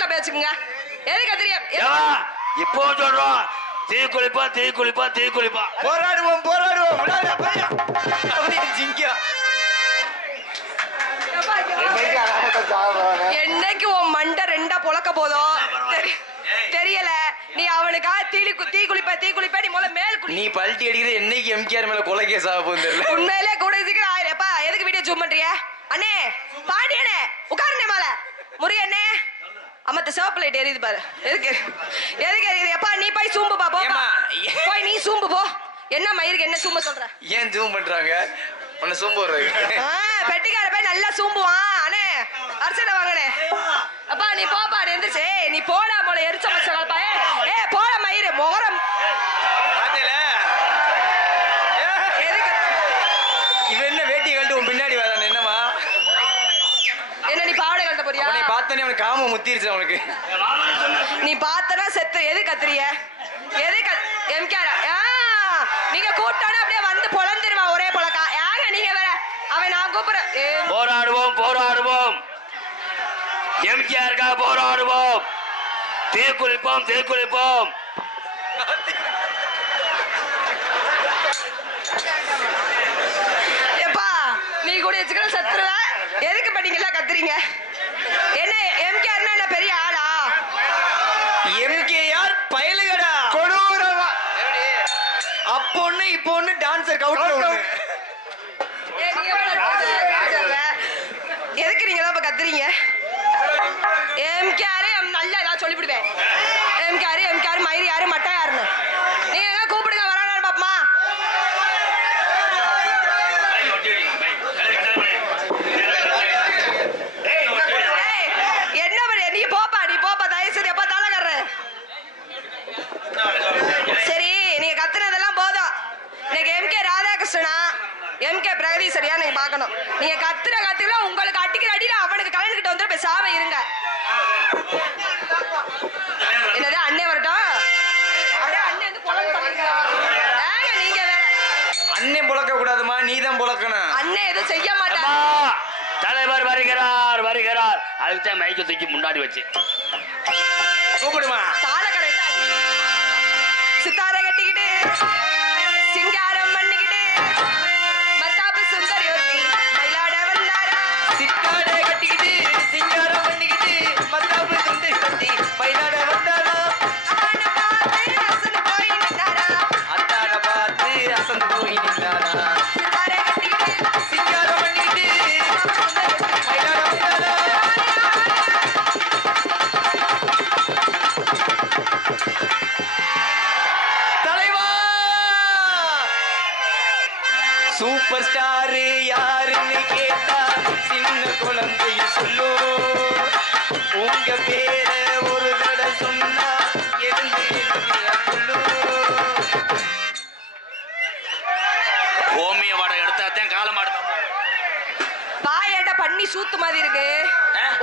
வீட்டுல போய் வச்சுக்கோங்க. எதுக்கு கத்திரிய? இப்போ சொல்றோம், தீ குளிப்பா தீ குளிப்பா தீ குளிப்பா. போராடுவோம் போராடுவோம். என்னைக்கு உன் மண்டை ரெண்டா பொழக்க போதும் தெரியல. நீ அவனுக்கா தீ குளிப்ப நீ முதல்ல மேல் குளி. நீ பல்ட்டி அடிக்கிற என்னைக்கு எம்கேஆர் மேல கொலை கேஸ் ஆக போகுது தெரியல. உண்மையிலே கூட சீக்கிரம் ஆயிரப்பா. எதுக்கு வீடியோ ஜூம் பண்றிய? அண்ணே பாண்டியனே உட்காருனே மேல. முருகண்ணே அம்மத்த சிவப்பு லைட் எரியுது பாரு. எதுக்கு எரியுது? எப்பா நீ போய் சூம்பு பா. போய் நீ சூம்பு போ. என்ன மயிருக்கு என்ன சூம்ப சொல்ற? ஏன் ஜூம் பண்றாங்க? உன்னை சூம்பு பெட்டிக்கார போய் நல்லா சூம்புவான். அண்ணே அரிசனை வாங்கண்ணே. அப்பா நீ போப்பா. எந்திரிச்சு நீ போடா போல எரிச்ச மச்சா. ஏ போட மயிறு மோரம். இவன் என்ன வேட்டி கழட்டு உன் பின்னாடி வரான்? என்னமா என்ன நீ பாவடை கழட்ட போறியா? நீ பார்த்தனே அவனுக்கு காம முத்திருச்சு அவனுக்கு. நீ பார்த்தனா செத்து. எது கத்துறிய? எது எம்கேஆர் நீங்க கூட்டானே அப்படியே வந்து பொழந்துருவான் ஒரே பொழக்கா. ஏங்க நீங்க வேற அவன் நான் கூப்பிடுறேன். போராடுவோம் போராடுவோம், எம்கேஆருக்காக போராடுவோம், தீ குளிப்போம் தீ குளிப்போம். எப்பா நீ கூட வச்சுக்கிற சத்துருவ. எதுக்கு பண்ணீங்களா கத்துறீங்க? என்ன எம்கேஆர்னா என்ன பெரிய ஆளா? எம்கேஆர் பயலுகடா கொடூரமா. அப்போ ஒண்ணு இப்போ ஒண்ணு டான்சர் கவுட். எதுக்கு நீங்க தான் இப்ப கத்துறீங்க? எம்கேஆர் நல்லா ஏதாவது சொல்லிவிடுவேன். எம்கேஆர் மயிறு யாரு மட்டா யாருன்னு நீங்க என்ன கூப்பிடுங்க. வரானு பாப்பமா. என்ன பண்ண நீ போப்பா தயவு சரி. அப்பா தாளக்காரரு சரி. நீங்க கத்துனதெல்லாம் போதும். இன்னைக்கு எம்கே ராதாகிருஷ்ணனா எம்கே பிரகதீஸ்வரியா நீங்க பாக்கணும். நீங்க கத்துக்கலாம் உங்களுக்கு அடிக்கிற அடியில அவனுக்கு கலந்துகிட்டு வந்து பேசாம இருங்க. என்னது அண்ணே வரட்டும். அப்படியே அண்ணே வந்து பொழந்து பண்ணுங்க. நீங்க வேற அண்ணே பொழக்க கூடாதுமா, நீதான் பொழக்கணும். அண்ணே எதுவும் செய்ய மாட்டாங்க. தலைவர் வருகிறார் வருகிறார். அதுக்குதான் மைக்க தூக்கி முன்னாடி வச்சு கூப்பிடுமா. தாளக்கரை சித்தாரை கட்டிக்கிட்டு சிங்காரம் பண்ணிக்கிட்டு மத்தாப்பு சுந்தரி ஒருத்தி மயிலாட வந்தாரா. சித்தாடை கட்டிக்கிட்டு சிங்காரம் பண்ணிக்கிட்டு மத்தாப்பு சுந்தரி ஒருத்தி மயிலாட வந்தாரா. அத்தானை பார்த்து அசந்து போய் நின்றாரா. சித்தாரை கட்டிக்கிட்டு சிங்காரம் பண்ணிக்கிட்டு மயிலாட வந்தாரா. சூப்பர் ஸ்டார் யாருன்னு கேட்டா சின்ன குழந்தையும் சொல்லு. உங்க பேர ஒரு தடவை சொன்னா எழுந்து சொல்லு. ஓமிய வாடை எடுத்தாத்தான் காலம் ஆடுதான். பாயண்ட பண்ணி சூத்து மாதிரி இருக்கு.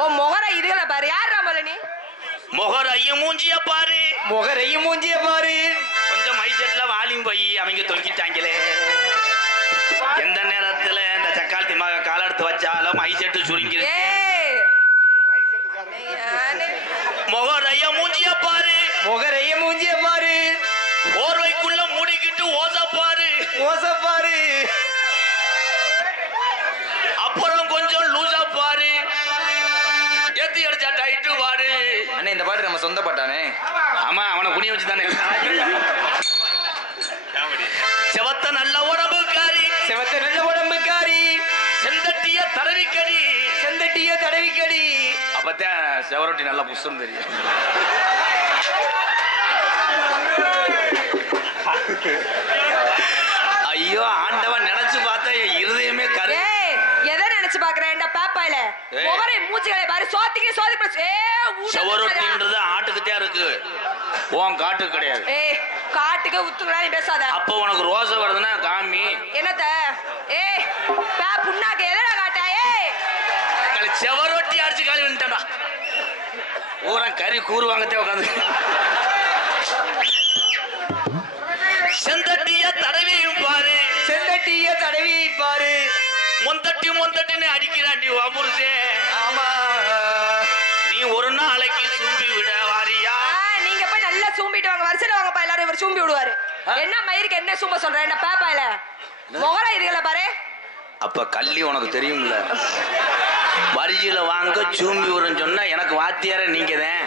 ஓ முகர இதுல பாரு. யார் ராமலனி? முகரையும் மூஞ்சிய பாரு. முகரையும் மூஞ்சிய பாரு. கொஞ்சம் மைசெட்ல வாலியும் போய் அவங்க தொங்கிட்டாங்களே. எந்த நேரத்துல இந்த சக்காலத்தி மக கால எடுத்து வச்சாலும் மைசெட்டு சுருங்கி. முகரைய மூஞ்சிய பாரு. முகரைய மூஞ்சிய பாரு. போர்வைக்குள்ள மூடிக்கிட்டு ஓசப்பாரு. ஓசப்பாரு. அப்புறம் கொஞ்சம் லூசா பாரு. எத்தி அடிச்சா டைட்டு பாரு. அண்ணே இந்த பாட்டு நம்ம சொந்த பாட்டானே. ஆமா அவனை குனிய வச்சுதானே. செவத்த நல்ல உடம்புக்காரி. செவத்த நல்ல உடம்புக்காரி. செந்தட்டிய தடவிக்கடி. செந்தட்டிய தடவிக்கடி. அப்பதான் செவரொட்டி நல்லா புஷ்ன்னு தெரியும். ஐயோ ஆண்டவன் நினைச்சு பார்த்தா இருதயமே கரு. எதை நினைச்சு பாக்குறேன் பாப்பாயில ஒவ்வொரு மூச்சுகளை பாரு. சோத்திக்கு செவரொட்டின்றது ஆட்டுக்குத்தான் இருக்கு, உன் காட்டுக்கு கிடையாது. காட்டுக்கு உத்துங்களா நீ பேசாத. அப்போ உனக்கு ரோசை வருதுன்னா காமி. என்னத்த புண்ணாக்கு எதனா காட்டா? செவரொட்டி அடிச்சு காலி வந்துட்டா ஊரா கறி கூறுவாங்கத்தே உட்காந்து. செந்தட்டிய தடவியும் பாரு. செந்தட்டிய தடவி பாரு. மொந்தட்டின்னு அடிக்கிறாண்டி புருஷே. ஆமா நீ ஒரு நாளைக்கு சூம்பி விட வாரியா? நீங்க போய் நல்லா சூம்பிட்டு வாங்க. வரிசையில வாங்கப்பா, எல்லாரும் இவர் சூம்பி விடுவாரு. என்ன மயிருக்கு என்ன சூம்ப சொல்ற? என்ன பேப்பாயில முகர இதுகளை பாரு. அப்ப கள்ளி உனக்கு தெரியும்ல, வரிசையில வாங்க சூம்பி விடுன்னு சொன்னா எனக்கு வாத்தியார நீங்க தான்.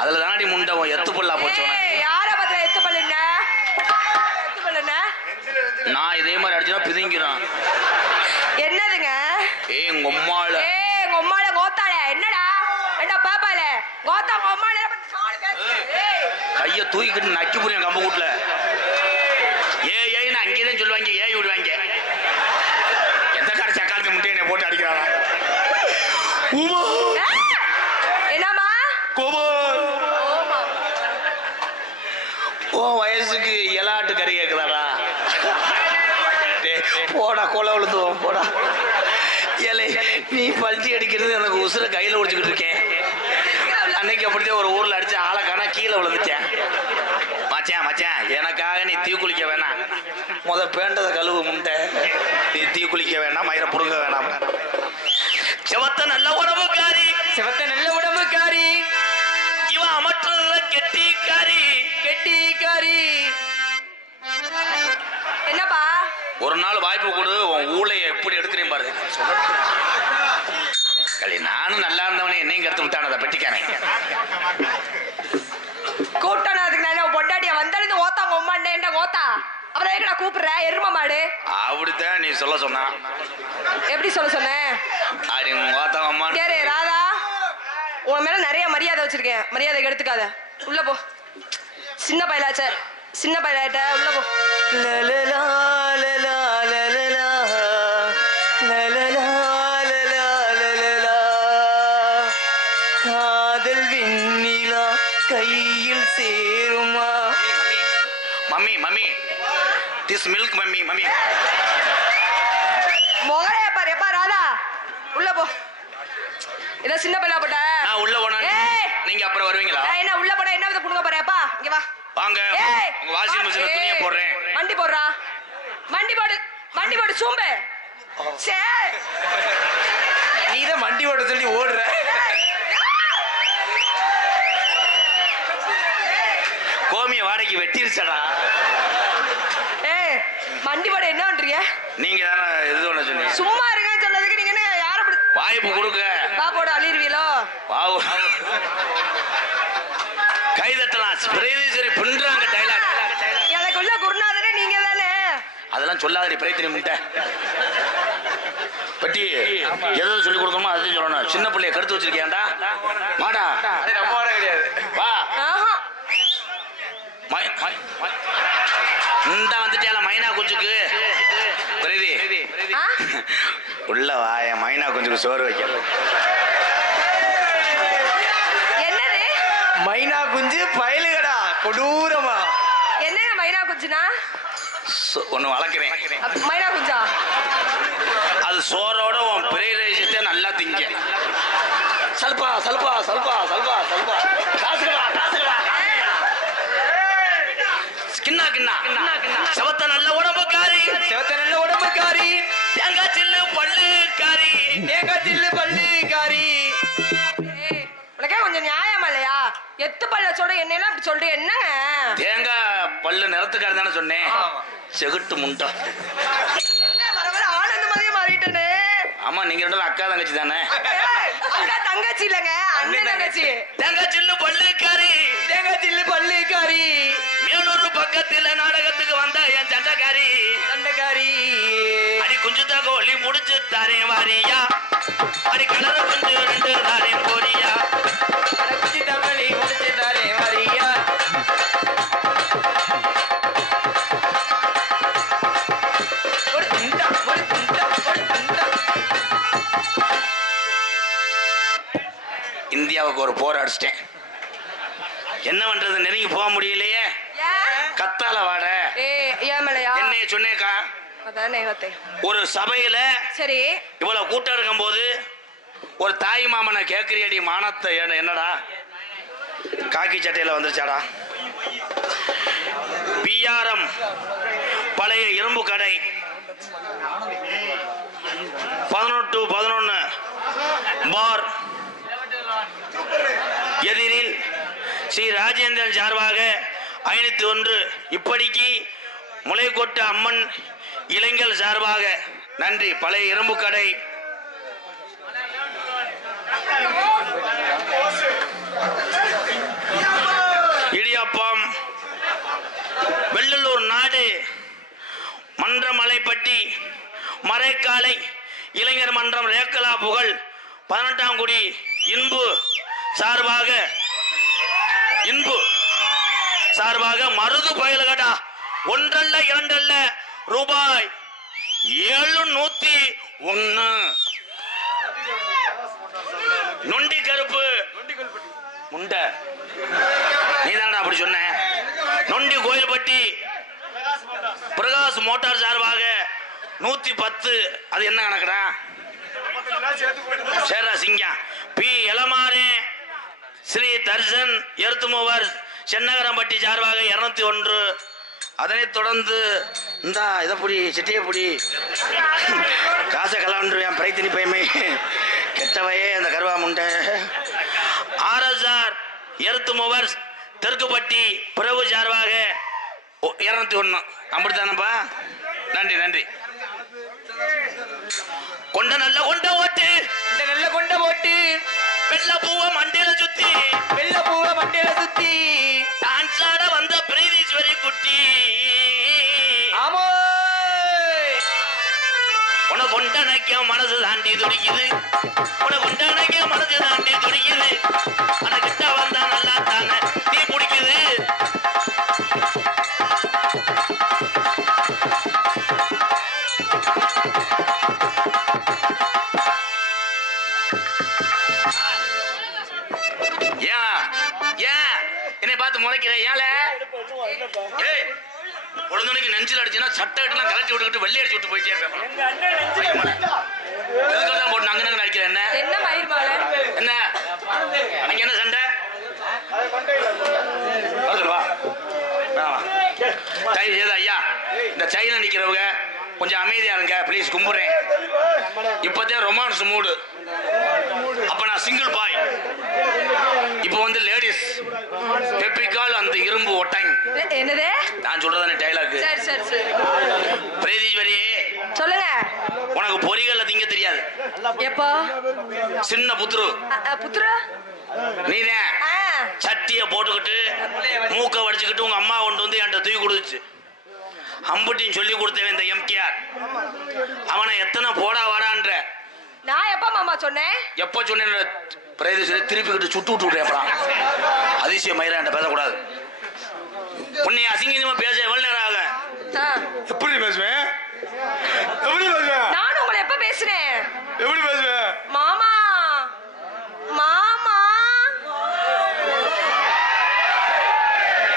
அதுல தானடி முண்டவன் எத்து பல்லா போச்சு. யார பத்திர எத்து பல்லுன? எத்து பல்லுன நான் இதே மாதிரி அடிச்சுனா பிதுங்கிறான். என்னதுங்க? உங்க அம்மால உம்மால கோத்தால என்னடா? என்ன பாப்பால கோத்தா உம்மால கைய தூக்கிட்டு நக்கி புரியும் கம்ப கூட்டுல. ஏன்னு அங்கேதான் சொல்லுவாங்க, ஏய் விடுவாங்க. எந்த கார சக்காலத்து முட்டை என்னை போட்டு அடிக்கிறாங்க. என்னமா ஓ வயசுக்கு எலாட்டு கறி கேட்குறாடா. போடா கொலை விழுந்துவோம் போடா. ஏலே நீ பல்ட்டி அடிக்கிறது எனக்கு உசுர கையில ஒடிச்சுக்கிட்டு இருக்கேன். அன்னைக்கு அப்படித்தான் ஒரு ஊர்ல அடிச்சு ஆளை காணா கீழே விழுந்துட்டேன். மச்சான் மச்சான் எனக்காக நீ தீ குளிக்க வேணாம், முத பேண்டதை கழுவு முண்டை. நீ தீ குளிக்க வேணாம், மயிரை புடுங்க வேணாம். செவத்த நல்ல உடம்புக்காரி, சிவத்த நல்ல உடம்புக்காரி, இவன் அமற்றத கெட்டிக்காரி. கெட்டிக்காரி. என்னப்பா? ஒரு நாள் வாய்ப்பு கொடு, உன் ஊழைய எப்படி எடுக்கிறேன் பாரு. களி நானும் நல்லா இருந்தவனே என்னையும் கருத்து விட்டானத பெட்டிக்கானே. கூட்டம் அதுக்கு நான் பொண்டாட்டிய வந்தது ஓத்தாங்க உம்மாண்டே என்ன ஓத்தா. அப்புறம் எங்கடா கூப்பிடுற எரும மாடு? அப்படித்தான் நீ சொல்ல சொன்னா. எப்படி சொல்ல சொன்னேன்? அப்படி ஓத்தா அம்மா. சரி ராதா, உன் மேல நிறைய மரியாதை வச்சிருக்கேன், மரியாதை எடுத்துக்காத. உள்ள போ, சின்ன பையலாச்ச, சின்ன பையலாட்ட உள்ள போ. லலலா லலலா லலலா லலலா லலலா லலலா. காதல் வெண்ணிலா கையில் சேருமா? Mummy mummy this milk mummy mummy. மொகரைய பாரு. எப்பா ராதா உள்ள போ. இத சின்ன பையலா போட்ட. நான் உள்ள போனா நீங்க அப்புறம் வருவீங்களா? நான் என்ன உள்ள போனா என்ன வந்து புடுங்க போறேப்பா? இங்க வா. வாங்க. உங்க வாஷிங் மிஷின்ல துணியை போடுறேன். வண்டி போடுறா, வண்டி போடு, வண்டி போடு சூம்பு. சே நீதான் வண்டி ஓட்ட சொல்லி ஓடுற. கோமிய வாடகைக்கு வெட்டிருச்சடா. வண்டி போட என்ன பண்றீங்க? நீங்க தானே எது ஒண்ணு சொன்னீங்க. சும்மா இருக்கேன்னு சொன்னதுக்கு நீங்க என்ன யார வாய்ப்பு கொடுக்க. வா போட அழிருவீங்களோ? வாவு கை தட்டலாம். சரி பின்றாங்க டைலாக். எனக்குள்ள குருநாதரே நீங்க தானே. அதெல்லாம் சொல்லாதடி பிரயத்தினி முட்டை. பட்டி எதாவது சொல்லி கொடுக்கணுமோ அதையும் சொல்லணும். சின்ன பிள்ளைய கருத்து வச்சிருக்கியாண்டா மாடா. அது நம்ம வாட கிடையாது. வா இந்த வந்துட்டியால மைனா குஞ்சுக்கு பிரதி உள்ள வாய மைனா குஞ்சுக்கு சோறு வைக்கல. என்னது மைனா குஞ்சு பயலுகடா கொடூரமா. என்னங்க மைனா குஞ்சுனா? ஒண்ணு வளர்க்கிறேன். மைனா குஞ்சா? அது சோறோட உன் பிரேரேஜத்தை நல்லா திங்க. சல்பா சல்பா சல்பா சல்பா சல்பா காசுகளா காசுகளா கிண்ணா கிண்ணா செவத்த நல்ல உடம்புக்காரி, சிவத்த நல்ல உடம்புக்காரி, தேங்காய் சில்லு பல்லுக்காரி, தேங்காய் சில்லு பல்லுக்காரி. உனக்கே கொஞ்சம் நியாயம் இல்லையா? எத்து பல்ல சொல்ற என்னெல்லாம் அப்படி சொல்றீங்க என்னங்க? தேங்காய் பல்லு நிறத்துக்காரி தானே சொன்னேன். செகுட்டு முண்டா. வர வர ஆனந்தமாவே மாறிட்டனே. ஆமா நீங்க ரெண்டு அக்கா தங்கச்சி தானே? அக்கா தங்கச்சி இல்லங்க, அண்ணன் தங்கச்சி. தேங்காய் சில்லு பல்லுக்காரி, தேங்காய் சில்லு பல்லுக்காரி. மேலூர் பக்கத்துல நாடகத்துக்கு வந்த என் சண்டைக்காரி சண்டைக்காரி. அடி குஞ்சு தகோலி முடிச்சு தாரேன் வாரியா, அடி கலர குஞ்சு ரெண்டு தாரேன் போரியா, குச்சி தவளி முடிச்சு தாரே வாரியா. ஒரு துண்டா ஒரு துண்டா ஒரு துண்டா. இந்தியாவுக்கு ஒரு போர் அடிச்சிட்டேன். என்ன பண்றது, நெருங்கி போக முடியலையே. கத்தால வாட ஏமலையா என்னைய சொன்னேக்கா. அதானே ஒரு சபையில சரி இவ்வளவு கூட்டம் இருக்கும் போது ஒரு தாய் மாமனை கேக்குறியடி மானத்தை. என்னடா காக்கி சட்டையில வந்துருச்சாடா. பிஆர்எம் பழைய இரும்பு கடை 11 to 11 பார் ஸ்ரீ ராஜேந்திரன் சார்பாக 501. இப்படிக்கு முளைக்கொட்டு அம்மன் இளைஞர் சார்பாக நன்றி. பழைய இரும்பு கடை இடியாப்பம் வெள்ளலூர் நாடு மன்றமலைப்பட்டி மறைக்காலை இளைஞர் மன்றம் ரேக்கலா புகழ் 18ஆம் குடி இன்பு சார்பாக மருது பயல்கடா ஒன்றல்ல இரண்டல்ல ரூபாய் 701. நொண்டி கருப்பு முண்டை நீதான்டா அப்படி சொன்ன. நொண்டி கோயில்பட்டி பிரகாஷ் மோட்டார் சார்பாக 110. அது என்ன கணக்குடா? சேரா சிங்கம் பி எலமாரே ஸ்ரீ தர்சன் எர்த்துமோவர் சென்னகரம்பட்டி சார்பாக 201. அதனைத் தொடர்ந்து இந்தா இதை புடி சிட்டியை புடி காசை கலாண்டுருவேன் பிரைத்தினி பையமே கெட்டவையே அந்த கருவா முண்டை. RSR எர்த்துமோவர் தெற்குப்பட்டி பிரபு சார்பாக 201. அப்படித்தானப்பா? நன்றி நன்றி. கொண்ட நல்ல கொண்ட ஓட்டு நல்ல கொண்ட போட்டு வெள்ள பூவ மண்டையில சுத்தி டான்ஸ் ஆட வந்த பிரீதீஸ்வரி குட்டி. ஆமோ உன கொண்டனைக்க மனசு தாண்டி துடிக்குது ஆனா கிட்ட வந்தா நல்லா தானே நீ பிடிக்குது. என்னை பார்த்து முறைக்கிற ஏல குழந்தைக்கு நெஞ்சில் அடிச்சுன்னா சட்டை எல்லாம் கலட்டி விட்டுக்கிட்டு வெள்ளை அடிச்சு விட்டு போயிட்டே இருப்பேன். போட்டு அங்க அடிக்கிற என்ன என்ன அங்க என்ன சண்டை? ஐயா இந்த சைனா நிக்கிறவங்க கொஞ்சம் அமைதியா இருங்க ப்ளீஸ், கும்பிடுறேன். இப்பதான் ரொமான்ஸ் மூடு. அப்ப நான் சிங்கிள் பாய். இப்போ வந்து லேடிஸ் பெப்பிக்கால் அந்த இரும்பு ஒட்டாங்க. என்னது நான் சொல்றதானே டைலாக். சரி சரி சரி பிரதீஸ்வரி சொல்லுங்க. உனக்கு பொறிகள்ல திங்க தெரியாது. எப்போ? சின்ன புத்துரு நீதான் சட்டிய போட்டுக்கிட்டு மூக்க வடிச்சுக்கிட்டு உங்க அம்மா கொண்டு வந்து என்கிட்ட தூக்கி கொடுத்துச்சு. அம்புட்டின்னு சொல்லி கொடுத்தவன் இந்த எம்கேஆர். அவனை எத்தனை போடா வாடான்ற. நான் எப்ப மாமா சொன்னேன்? எப்ப சொன்னேன்? பிரதேசத்தை திருப்பிக்கிட்டு சுட்டு விட்டு விடுறேன். அதிசய மயிரா என்கிட்ட பேசக்கூடாது. உன்னை அசிங்கமா பேச எவ்வளவு நேரம் ஆக? எப்படி பேசுவேன்? நான் உங்களை எப்ப பேசுறேன்? எப்படி பேசுவேன்? மாமா மாமா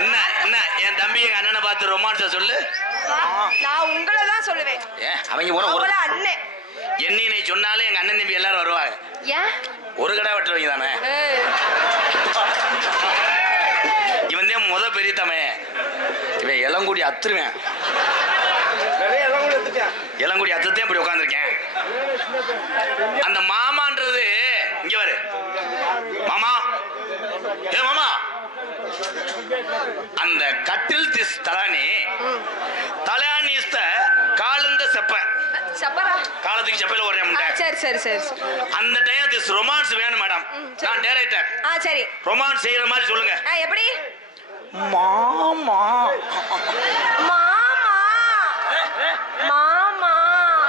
என்ன என்ன என் தம்பி எங்க அண்ணனை பார்த்து ரொமான்ஸா சொல்லு. நான் உங்களை தான் சொல்லுவேன். அவங்க ஒரு அண்ணன் என்னை நீ சொன்னாலும் எங்க அண்ணன் தம்பி எல்லாரும் வருவாங்க. ஏன்? ஒரு கடை வெட்டுறவங்க தானே. இவன் தான் முத பெரிய தமையன். இவன் இளங்குடி அத்துருவேன். இளங்குடி அத்துதான் இப்படி உட்காந்துருக்கேன். அந்த மாமான்றது இங்க வரு. மாமா ஏ மாமா அந்த கட்டில் திஸ் தலானி தலானிஸ்த காலந்த செப்ப சப்பரா காலத்துக்கு செப்பையில ஒரே முண்டை. சரி சரி சரி அந்த டைம் திஸ் ரொமான்ஸ் வேணும் மேடம். நான் டைரக்டர். சரி ரொமான்ஸ் செய்யற மாதிரி சொல்லுங்க. எப்படி? மாமா மாமா மாமா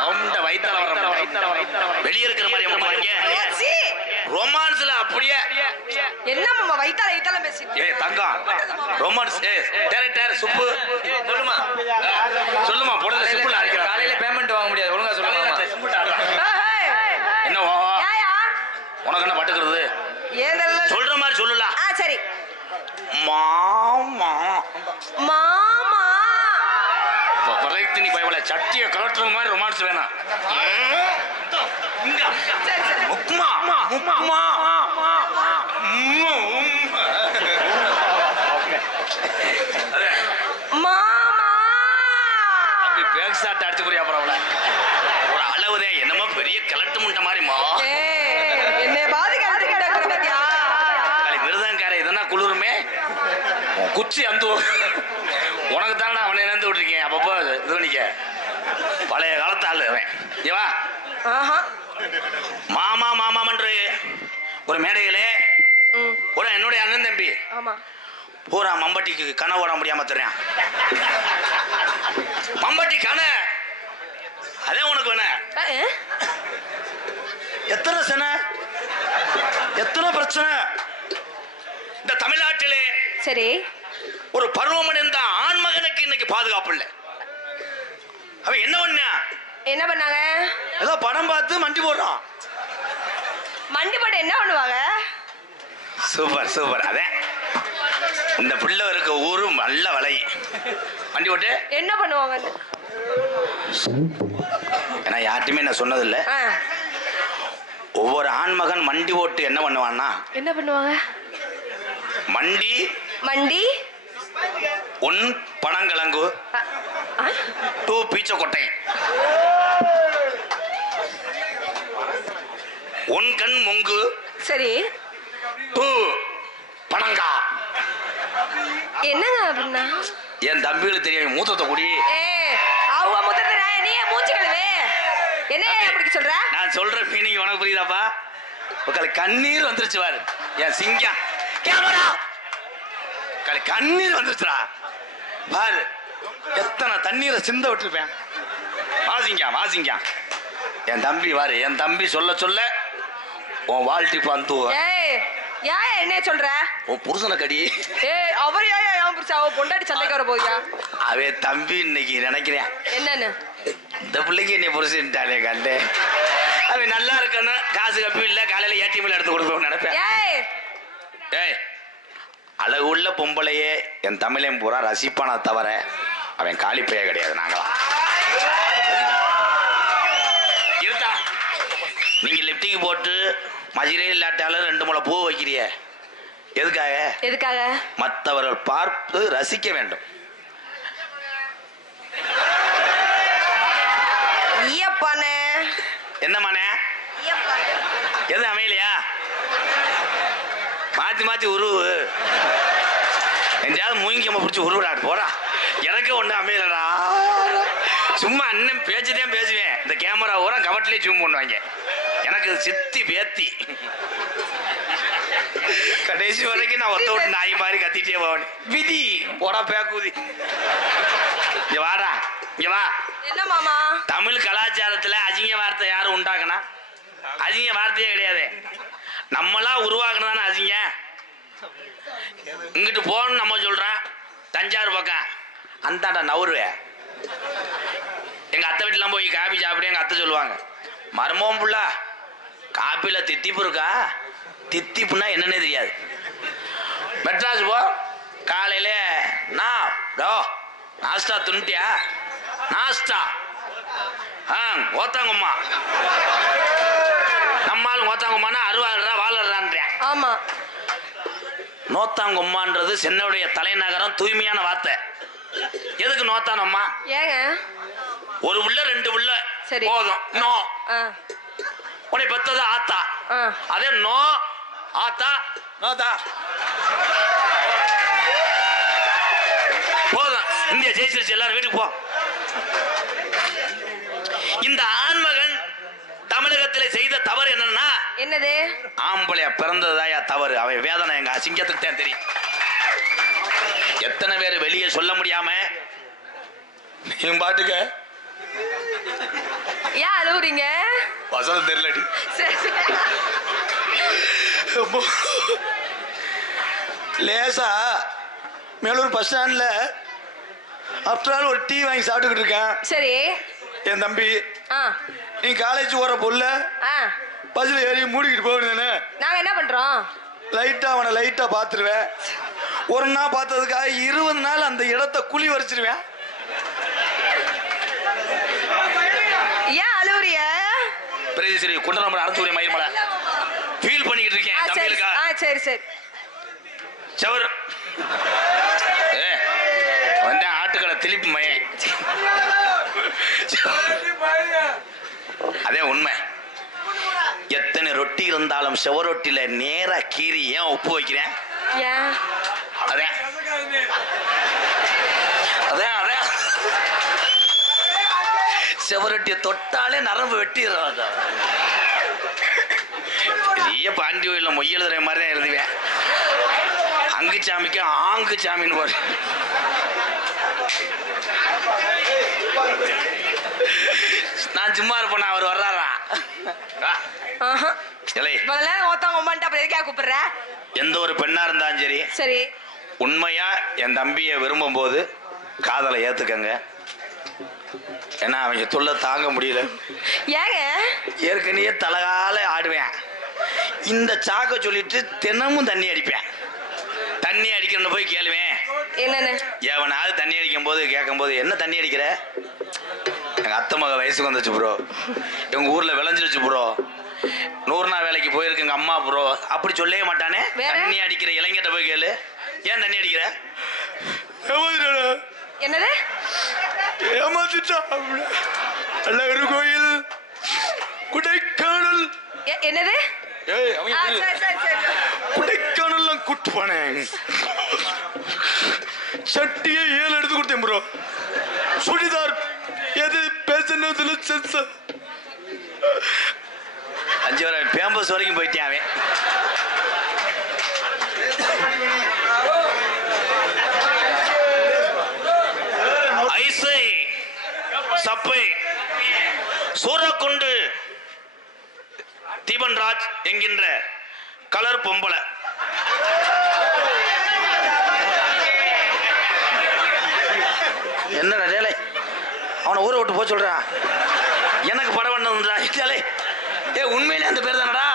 அந்த வயித்தால வெளிய இருக்கிற மாதிரி ரொமான்ஸ்ல அப்படியே என்ன மாமா வயித்தால வயித்தால பேசி. ஏய் தங்கம் ரொமான்ஸ் டைரக்டர் சுப்பு சொல்லுமா போடல சுப்புல அடிக்கிற காலையில பேமெண்ட் வாங்க முடியாது ஒழுங்கா சொல்லுங்க. என்ன உனக்கு என்ன பட்டுக்கிறது? சொல்ற மாதிரி சொல்லலாம். சரி மாமா மாமா நீ பயவல சட்டிய கலட்டுற மாதிரி ரொமான்ஸ் வேணாம். உப்மா உப்மா அப்படி பேக் ஷாட் அடிச்சு புரியா அப்புறம் ஒரு அளவுதான் என்னமோ பெரிய கிளட்டு முட்டை மாதிரிமா என்ன பாதி விருதங்கார இதெல்லாம் குளிருமே. குச்சி அந்த உனக்கு தானே அவனை இழந்து விட்டுருக்கேன். அப்பப்போ இது பண்ணிக்க. பழைய காலத்து ஆளு அவன். ஏவா ஆஹா. மாமா மாமாமன்ற ஒரு மேடையிலே ஒரு என்னுடைய அண்ணன் தம்பி ஆமா. பூரா மம்பட்டிக்கு கனை ஓட முடியாம தெரியான். மம்பட்டி கனை அதே உனக்கு வேண. எத்தனை சன எத்தனை பிரச்சனை இந்த தமிழ்நாட்டிலே. சரி. ஒரு பருவமடைந்த ஆண்மகனுக்கு இன்னைக்கு பாதுகாப்பு இல்லை. அவன் என்ன பண்ணா? என்ன பண்ணாங்க? ஏதோ படம் பார்த்து மண்டி போடுறான். மண்டி போட்டு என்ன பண்ணுவாங்க? Super super. அதே இந்த பிள்ளை இருக்க ஊரு நல்ல வலை. மண்டி போட்டு என்ன பண்ணுவாங்க? ஏன்னா யார்ட்டுமே நான் சொன்னதில்லை. ஒவ்வொரு ஆண்மகன் மண்டி போட்டு என்ன பண்ணுவான்னா, என்ன பண்ணுவாங்க? மண்டி மண்டி ஒன் பனங்கிழங்கு, 2 பீச்சக்கொட்டை, 1 கண் மொங்கு, சரி, 2 பனங்கா. என்னங்க அப்படின்னா? என் தம்பிகளுக்கு தெரியும் மூத்தத்தை குடி. அவங்க முத்தத்தை நீ மூச்சு கழுவே என்ன அப்படி சொல்ற? நான் சொல்ற மீனிங் உனக்கு புரியுதாப்பா? உங்களுக்கு கண்ணீர் வந்துருச்சு பாரு. என் சிங்கம் கேமரா கண்ணீர் வந்துருச்சுடா பாரு. எத்தனை தண்ணீரை சிந்த விட்டுருப்பேன். வாசிங்க வாசிங்க. என் தம்பி பாரு. என் தம்பி சொல்ல சொல்ல உன் வாழ்த்தி பந்து. ஏன் என்ன சொல்ற? உன் புருஷனை கடி. அவர் ஏன் புருஷன்? அவ பொண்டாட்டி சண்டைக்கு வர போதியா? அவே தம்பி இன்னைக்கு நினைக்கிறேன் என்னன்னு இந்த பிள்ளைக்கு என்னை புருஷன்ட்டாலே கண்டு. அவன் நல்லா இருக்கணும். காசு கப்பி இல்ல காலையில ஏடிஎம்ல எடுத்து கொடுப்போம் நினைப்பேன். ஏய் அழகுள்ள பொம்பளையே என் தமிழன் பூரா ரசிப்பான தவிர அவன் காலிப்பைய கிடையாது. நாங்களா இருக்கா? நீங்க லிப்டிக்கு போட்டு மஜிரே இல்லாட்டாலும் 2 முளை பூ வைக்கிறிய எதுக்காக? எதுக்காக? மற்றவர்கள் பார்த்து ரசிக்க வேண்டும். என்ன மானே? எது அமையலையா? மாத்தி மாத்தி உருவு. எங்கேயாவது மூங்கியம்மா பிடிச்சி உருவிடாது போடா. எனக்கு ஒண்ணு அமையலடா. சும்மா அண்ணன் பேச்சுதான் பேசுவேன். இந்த கேமரா ஊரா கவட்டிலே ஜூம் பண்ணுவாங்க. எனக்கு சித்தி பேத்தி. கடைசி வரைக்கும் நான் ஒத்த விட்டு நாய் மாதிரி கத்திட்டே போவேன். விதி போடா பேக்குதி. இங்க வாடா இங்க வா. என்ன மாமா? தமிழ் கலாச்சாரத்துல அசிங்க வார்த்தை யாரும் உண்டாக்குனா? அசிங்க வார்த்தையே கிடையாது. நம்மளா உருவாக்குனதானே அசிங்க. இங்கிட்டு போகணும்னு நம்ம சொல்றோம். தஞ்சாவூர் பக்கம் அந்தாண்டா நவுருவே. எங்க அத்தை வீட்டுலாம் போய் காபி சாப்பிட எங்க அத்தை சொல்லுவாங்க, மர்மம் புள்ள காப்பில தித்திப்பு இருக்கா? தித்திப்புனா என்னன்னே தெரியாது. மெட்ராஸ் போ காலையில நாஸ்டா துண்டியா? நாஸ்டா ஓத்தாங்கம்மா. நம்மாலும் ஓத்தாங்கம்மானா 60 ரூபா வாழறான்றேன். ஆமா. நோத்தாங்கம்மான்றது சென்னையுடைய தலைநகரம். தூய்மையான வார்த்தை. எதுக்கு நோத்தானம்மா? ஏங்க? ஒரு உள்ள 2 உள்ள சரி போதும். நோ உன்னை பெத்தது ஆத்தா. அதே நோ ஆத்தா நோத்தா போதும். இந்தியா ஜெயிச்சிருச்சு. எல்லாரும் வீட்டுக்கு போ. இந்த ஆண்மகன் தமிழகத்திலே செய்த தவறு என்னன்னா, என்னது? ஆம்பளையா பிறந்ததாயா தவறு. அவன் வேதனை எங்க அசிங்கத்துக்கு தான் தெரியும். எத்தனை பேர் வெளியே சொல்ல முடியாம நீங்க பாட்டுக்க ஏன் அழுவுறீங்க? வசனம் தெரியலடி. லேசா மேலூர் பஸ் ஸ்டாண்ட்ல ஆஃப்டர் ஆல் ஒரு டீ வாங்கி சாப்பிட்டுக்கிட்டு இருக்கேன். சரி. என் தம்பி நீ காலேஜ் போற பொல்ல பஸ்ல ஏறி மூடிக்கிட்டு போவேன்னு நாங்க என்ன பண்றோம்? லைட்டா அவனை லைட்டா பாத்துருவேன். ஒரு நாள் பார்த்ததுக்காக 20 நாள் அந்த இடத்தை குழி வரைச்சிருவேன். ஏன் அழுவுறிய? பிரேதேஸ்வரி குண்டனம்பர் அரசூரிய மயிர்மலை ஃபீல் பண்ணிக்கிட்டு இருக்கேன் தம்பிகளுக்கா. சரி சரி. சவர் வந்து ஆட்டுக்கடை திலிப்பு மயன். அதே உண்மை. எத்தனை ரொட்டி இருந்தாலும் செவரொட்டியில நேரா கீறி ஏன் உப்பு வைக்கிறேன்? அதான் அதான் அதான் செவரட்டிய தொட்டாலே நரம்பு வெட்டிடுறாங்க. பெரிய பாண்டி கோயில மொய் எழுதுற மாதிரி தான் எழுதுவேன். அங்கு சாமிக்கு ஆங்கு சாமின்னு பாரு. நான் சும்மா இருப்பேன். அவர் வர்றாரா? கூப்பிடுற எந்த ஒரு பெண்ணா இருந்தாலும் சரி சரி உண்மையா என் தம்பியை விரும்பும் போது காதலை ஏத்துக்கங்க. ஏன்னா அவங்க தொல்லை தாங்க முடியல. ஏங்க ஏற்கனவே தலகால ஆடுவேன். இந்த சாக்க சொல்லிட்டு தினமும் தண்ணி அடிப்பேன். தண்ணி அடிக்கிறன்னு போய் கேளுவேன். என்னன்னு எவனாவது தண்ணி அடிக்கும் போது கேட்கும் போது என்ன தண்ணி அடிக்கிற? எங்க அத்தை மக வயசுக்கு வந்துச்சு ப்ரோ, எங்க ஊர்ல விளைஞ்சிருச்சு ப்ரோ, 100 நாள் வேலைக்கு போயிருக்கு எங்க அம்மா ப்ரோ, அப்படி சொல்லவே மாட்டானே. தண்ணி அடிக்கிற இளைஞட்ட போய் கேளு, ஏன் தண்ணி அடிக்கிற? என்னது அழகர் கோயில் குடைக்கானல். என்னது குடைக்கானல் கூட்டு போனேன். சட்டியை 7 எடுத்து கொடுத்தேன் ப்ரோ. சுடிதார் எது பேசுனதுல சென்சார் 5 வரை பேம்பஸ் வரைக்கும் போயிட்டேன். அவன் ஐசை சப்பை சூரக்குண்டு தீபன்ராஜ் என்கின்ற கலர் பொம்பளை. என்னடா டேலே, அவனை ஊரை விட்டு போக சொல்றா. எனக்கு படம் பண்ணதுடா. ஏ உண்மையிலே அந்த பேர் தானடா?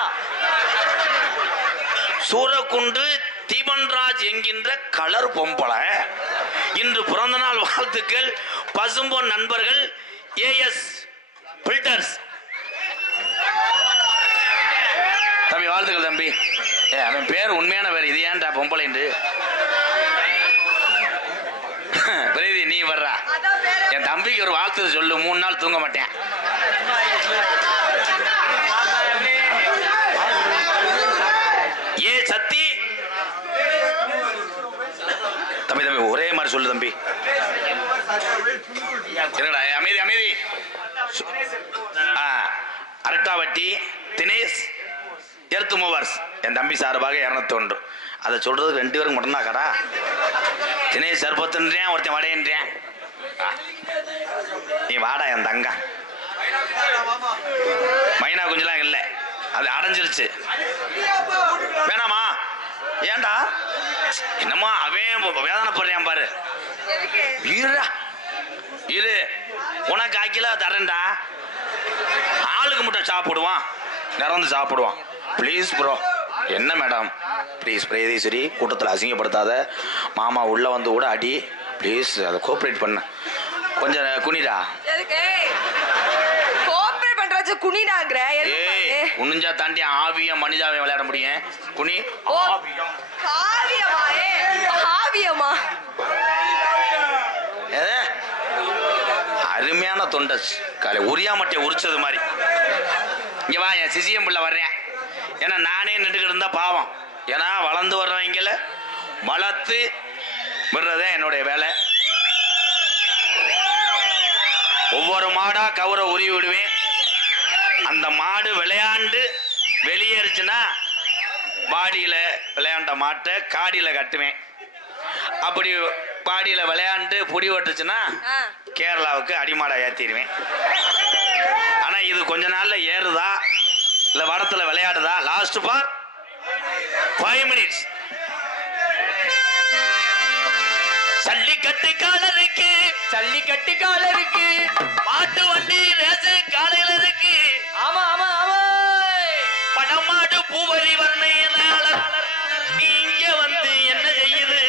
சூரக்குண்டு தீபன்ராஜ் என்கின்ற கலர் பொம்பளை இன்று பிறந்த நாள் வாழ்த்துக்கள். பசும்பொன் நண்பர்கள் ஏஎஸ் பில்டர்ஸ். தம்பி வாழ்த்துக்கள் தம்பி. அவன் பேர் உண்மையான பேர். இது ஏன்டா பொம்பளை என்று பிரீதி நீ வர்றா. என் தம்பிக்கு ஒரு வாழ்த்து சொல்லு. 3 நாள் தூங்க மாட்டேன். ஏ சத்தி தம்பி தம்பி ஒரே மாதிரி சொல்லு தம்பி. என்னடா அமைதி அமைதி. அரட்டாவட்டி தினேஷ் எர்த் மூவர்ஸ் என் தம்பி சார்பாக 201. அதை சொல்றதுக்கு 2 பேருக்கு மட்டும்தான் கடா. தினேஷ் சார் 10 ஒருத்தன் வடையன்றேன். நீ வாடா என் தங்க. மைனா குஞ்செல்லாம் இல்லை, அது அடைஞ்சிருச்சு. வேணாமா? ஏண்டா என்னமா அவன் வேதனைப்படுறான் பாரு. இரு உனக்கு 1 கிலோ தரேன்டா. ஆளுக்கு மட்டும் சாப்பிடுவான், நிறந்து சாப்பிடுவான். Please bro. என்ன மேடம் ப்ளீஸ் பிரேதீஸ்வரி, கூட்டத்தில் அசிங்கப்படுத்தாத. மாமா உள்ள வந்து கூட அடி ப்ளீஸ். அதை கோஆப்ரேட் பண்ண கொஞ்சம் குனிடா. குனிடாங்கற குனிஞ்சா தாண்டி ஆவியா மனிதாவை விளையாட முடியும். குனி. அருமையான தொண்டை காலை உரியா மட்டையை உரிச்சது மாதிரி. இங்க வா என் சிசியம் பிள்ளை வர்றேன். ஏன்னா நானே நின்றுக்கிட்டு இருந்தா பாவம். ஏன்னா வளர்ந்து வர்றவங்கள வளர்த்து விடுறதே என்னுடைய வேலை. ஒவ்வொரு மாடா கவுரை உருவி விடுவேன். அந்த மாடு விளையாண்டு வெளியேறுச்சுன்னா பாடியில விளையாண்ட மாட்டை காடியில கட்டுவேன். அப்படி பாடியில விளையாண்டு புடி ஓட்டுச்சுன்னா கேரளாவுக்கு அடிமாடா ஏத்திடுவேன். ஆனா இது கொஞ்ச நாள்ல ஏறுதா இல்ல வடத்துல விளையாடுதா? Last for 5 minutes. ஜல்லிக்கட்டு காலருக்கு, ஜல்லிக்கட்டு காலருக்கு, மாட்டு வண்டி ரேசு காலையில இருக்கு. ஆமா ஆமா ஆமா. படமாடு பூவரி வர்ணையாளர் இங்க வந்து என்ன செய்யுது?